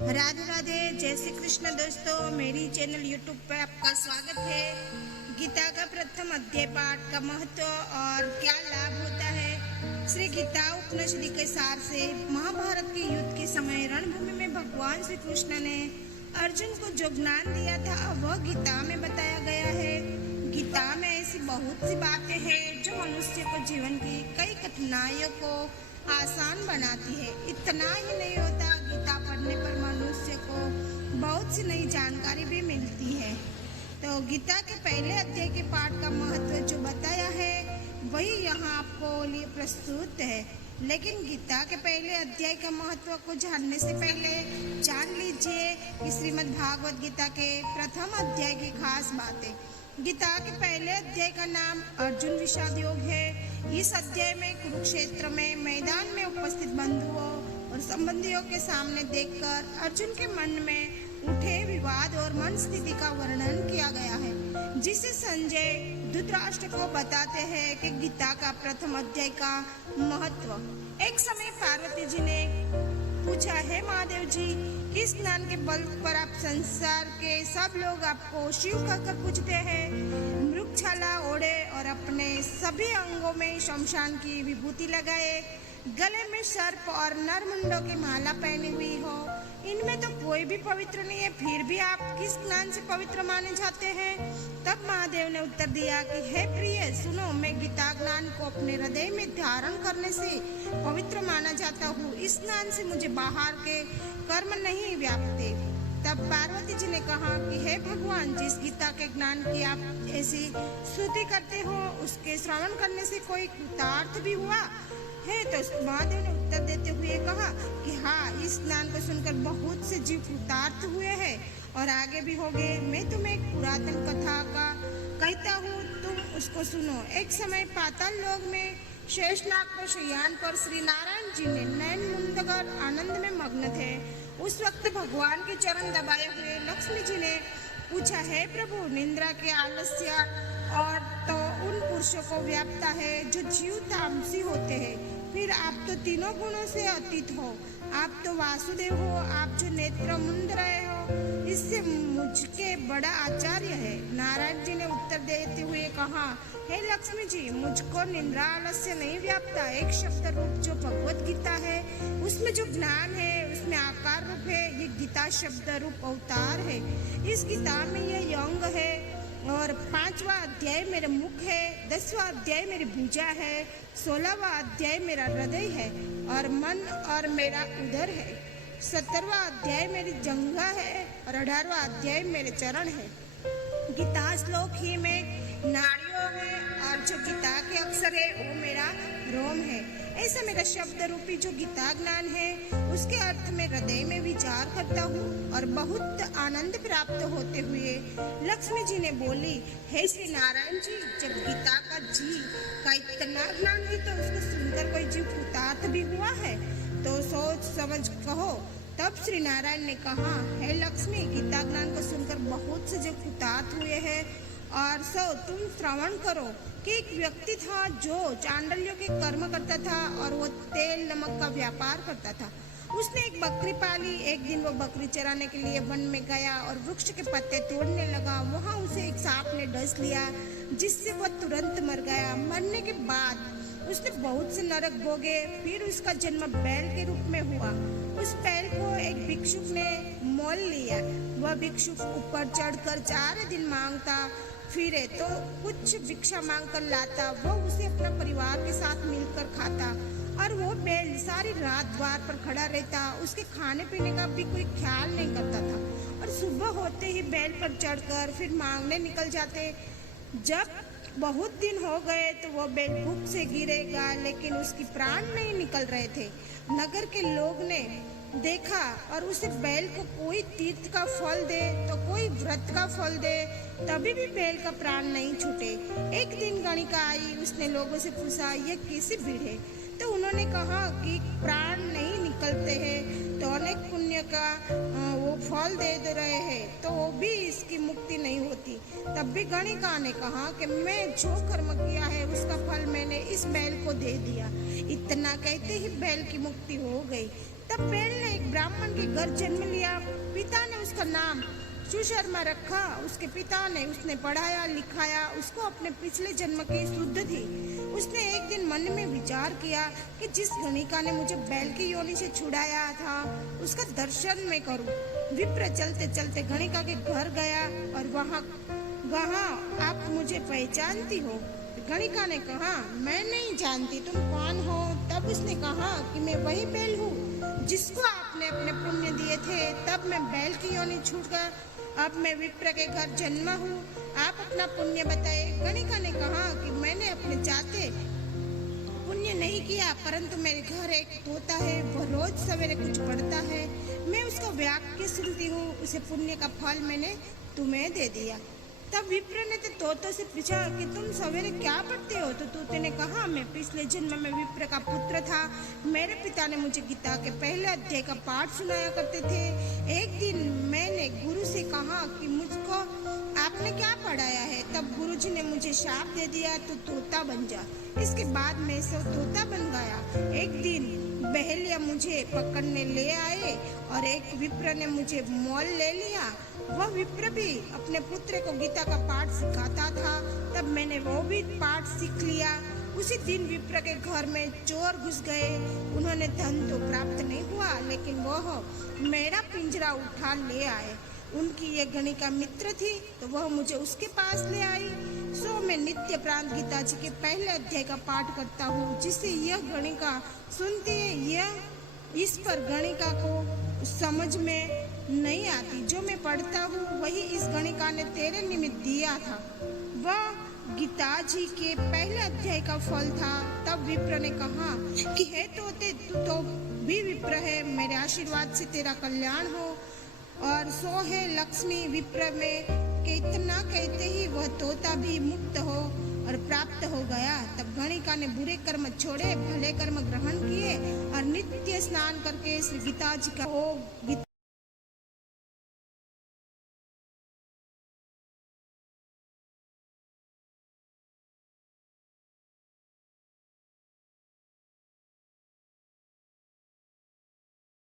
राधे राधे, जय श्री कृष्ण। दोस्तों, मेरी चैनल यूट्यूब पे आपका स्वागत है। गीता का प्रथम अध्याय पाठ का महत्व और क्या लाभ होता है। श्री गीता उपनिषद के सार से महाभारत के युद्ध के समय रणभूमि में भगवान श्री कृष्ण ने अर्जुन को जो ज्ञान दिया था वह गीता में बताया गया है। गीता में ऐसी बहुत सी बातें हैं जो मनुष्य को जीवन की कई कठिनाइयों को आसान बनाती है। इतना ही नहीं होता, गीता पढ़ने पर मनुष्य को बहुत सी नई जानकारी भी मिलती है। तो गीता के पहले अध्याय के पाठ का महत्व जो बताया है वही यहाँ आपको लिए प्रस्तुत है। लेकिन गीता के पहले अध्याय का महत्व को जानने से पहले जान लीजिए कि श्रीमद् भागवत गीता के प्रथम अध्याय की खास बातें। गीता के पहले अध्याय का नाम अर्जुन विषाद योग है। इस अध्याय में कुरुक्षेत्र में मैदान में उपस्थित बंधुओं और संबंधियों के सामने देखकर अर्जुन के मन में उठे विवाद और मन स्थिति का वर्णन किया गया है, जिसे संजय धृतराष्ट्र को बताते हैं कि गीता का प्रथम अध्याय का महत्व। एक समय पार्वती जी ने पूछा, है महादेव जी, किस ज्ञान के बल पर आप संसार के सब लोग आपको शिव कहकर पूछते हैं? मृगछाला ओढ़े और अपने सभी अंगों में शमशान की विभूति लगाए, गले में सर्प और नरमुंडों की माला पहनी हुई हो, इनमें तो कोई भी पवित्र नहीं है, फिर भी आप किस ज्ञान से पवित्र माने जाते हैं? तब महादेव ने उत्तर दिया कि हे प्रिय, सुनो, मैं गीता ज्ञान को अपने हृदय में धारण करने से पवित्र माना जाता हूँ। इस ज्ञान से मुझे बाहर के कर्म नहीं व्यापते। तब पार्वती जी ने कहा कि हे भगवान, जिस गीता के ज्ञान की आप ऐसी स्तुति करते हो उसके श्रवण करने से कोई कृतार्थ भी हुआ है? तो महादेव ने उत्तर देते हुए कहा कि हाँ, इस ज्ञान को सुनकर बहुत से जीव कृतार्थ हुए हैं और आगे भी होंगे। मैं तुम्हें एक पुरातन कथा का कहता हूँ, तुम उसको सुनो। एक समय पाताल लोक में शेषनाग पर शयन पर श्री नारायण जी ने नैन मुंद कर आनंद में मग्न थे। उस वक्त भगवान के चरण दबाए हुए लक्ष्मी जी ने पूछा, है प्रभु, निंद्रा के आलस्य और तो उन पुरुषों को व्यापता है जो जीव तामसी होते हैं, फिर आप तो तीनों गुणों से अतीत हो, आप तो वासुदेव हो, आप जो नेत्र मुंद रहे हो, इससे मुझके बड़ा आचार्य है। नारायण जी ने उत्तर देते हुए कहा, हे लक्ष्मी जी, मुझको निंद्रा आलस्य नहीं व्यापता। एक शब्द रूप जो भगवत गीता है उसमें जो ज्ञान है उसमें आकार रूप है, ये गीता शब्द रूप अवतार है। इस गीता में ये अंग है और 5वां अध्याय मेरा मुख है, 10वां अध्याय मेरी भुजा है, 16वां अध्याय मेरा हृदय है और मन और मेरा उदर है, 17वां अध्याय मेरी जंघा है और 18वां अध्याय मेरे चरण है। गीता श्लोक ही में नाड़ियों है और जो गीता के अक्षर है वो मेरा रोम है। ऐसा मेरा शब्द रूपी जो गीता ज्ञान है उसके अर्थ में हृदय में विचार करता हूँ और बहुत आनंद प्राप्त होते हुए लक्ष्मी जी ने बोली, हे श्री नारायण जी, जब गीता का इतना ज्ञान है तो उसको सुनकर कोई जीव कृतार्थ भी हुआ है? तो सोच समझ कहो। तब श्री नारायण ने कहा, हे लक्ष्मी, गीता ज्ञान को सुनकर बहुत से जो कृतार्थ हुए हैं और सो तुम श्रवण करो कि एक व्यक्ति था जो चांडल्यों के कर्म करता था और वो तेल नमक का व्यापार करता था। उसने एक बकरी पाली। एक दिन वो बकरी चराने के लिए वन में गया और वृक्ष के पत्ते तोड़ने लगा। वहाँ उसे एक सांप ने डस लिया जिससे वह तुरंत मर गया। मरने के बाद उसने बहुत से नरक भोगे। फिर उसका जन्म बैल के रूप में हुआ। उस बैल को एक भिक्षुक ने मोल लिया। वह भिक्षुक ऊपर चढ़कर 4 दिन मांगता फिरे तो कुछ भिक्षा मांग कर लाता। वो उसे अपना परिवार के साथ मिलकर खाता और वो बैल सारी रात द्वार पर खड़ा रहता। उसके खाने पीने का भी कोई ख्याल नहीं करता था और सुबह होते ही बैल पर चढ़कर फिर मांगने निकल जाते। जब बहुत दिन हो गए तो वो बैल भूख से गिरेगा, लेकिन उसकी प्राण नहीं निकल रहे थे। नगर के लोग ने देखा और उसे बैल को कोई तीर्थ का फल दे तो कोई व्रत का फल दे, तभी भी बैल का प्राण नहीं छूटे। एक दिन गणिका आई, उसने लोगों से पूछा, ये कैसी भीड़ है? तो उन्होंने कहा कि प्राण नहीं निकलते हैं तो अनेक पुण्य का वो फल दे रहे हैं तो वो भी इसकी मुक्ति नहीं होती। तब भी गणिका ने कहा कि मैं जो कर्म किया है उसका फल मैंने इस बैल को दे दिया। इतना कहते ही बैल की मुक्ति हो गई। तब बैल ने एक ब्राह्मण के घर जन्म लिया। पिता ने उसका नाम सुशर्मा रखा। उसके पिता ने उसने पढ़ाया लिखाया, उसको अपने पिछले जन्म की शुद्ध थी। उसने एक दिन मन में विचार किया कि जिस गणिका ने मुझे बैल की योनि से छुड़ाया था उसका दर्शन मैं करूं। विप्र चलते चलते गणिका के घर गया और वहाँ आप मुझे पहचानती हो? गणिका ने कहा, मैं नहीं जानती, तुम कौन हो? तब उसने कहा कि मैं वही बैल हूँ जिसको आपने अपने पुण्य दिए थे। तब मैं बैल की योनि छूट गया, अब मैं विप्र के घर जन्मा हूँ। आप अपना पुण्य बताए। गणिका ने कहा कि मैंने अपने चाहते पुण्य नहीं किया, परंतु मेरे घर एक तोता है, वो रोज सवेरे कुछ पढ़ता है, मैं उसका वाक्य सुनती हूँ, उसे पुण्य का फल मैंने तुम्हें दे दिया। तब विप्र ने तोते से पूछा कि तुम सवेरे क्या पढ़ते हो? तो तोते ने कहा, मैं पिछले जन्म में विप्र का पुत्र था। मेरे पिता ने मुझे गीता के पहले अध्याय का पाठ सुनाया करते थे। एक दिन मैंने गुरु से कहा कि मुझको आपने क्या पढ़ाया है? तब गुरुजी ने मुझे शाप दे दिया, तो तोता बन जा। इसके बाद मैं सब तोता बन गया। एक दिन बहेलिया मुझे पकड़ने ले आए और एक विप्र ने मुझे मोल ले लिया। वह विप्र भी अपने पुत्र को गीता का पाठ सिखाता था। तब मैंने वो भी पाठ सीख लिया। उसी दिन विप्र के घर में चोर घुस गए। उन्होंने धन तो प्राप्त नहीं हुआ, लेकिन वह मेरा पिंजरा उठा ले आए। उनकी ये गणिका मित्र थी, तो वह मुझे उसके पास ले आई। सो मैं नित्य प्रांत गीता जी के पहले अध्याय का पाठ करता हूँ, जिससे यह गणिका सुनती है। यह इस पर गणिका को समझ में नहीं आती। जो मैं पढ़ता हूँ वही इस गणिका ने तेरे निमित्त दिया था। वह गीता जी के पहले अध्याय का फल था। तब विप्र ने कहा कि हे तोते, तू तो भी विप्र है, मेरे आशीर्वाद से तेरा कल्याण हो। और सो है लक्ष्मी विप्र में कि इतना कहते ही वह तोता भी मुक्त हो और प्राप्त हो गया। तब गणिका ने बुरे कर्म छोड़े, भले कर्म ग्रहण किए और नित्य स्नान करके श्री गीता जी का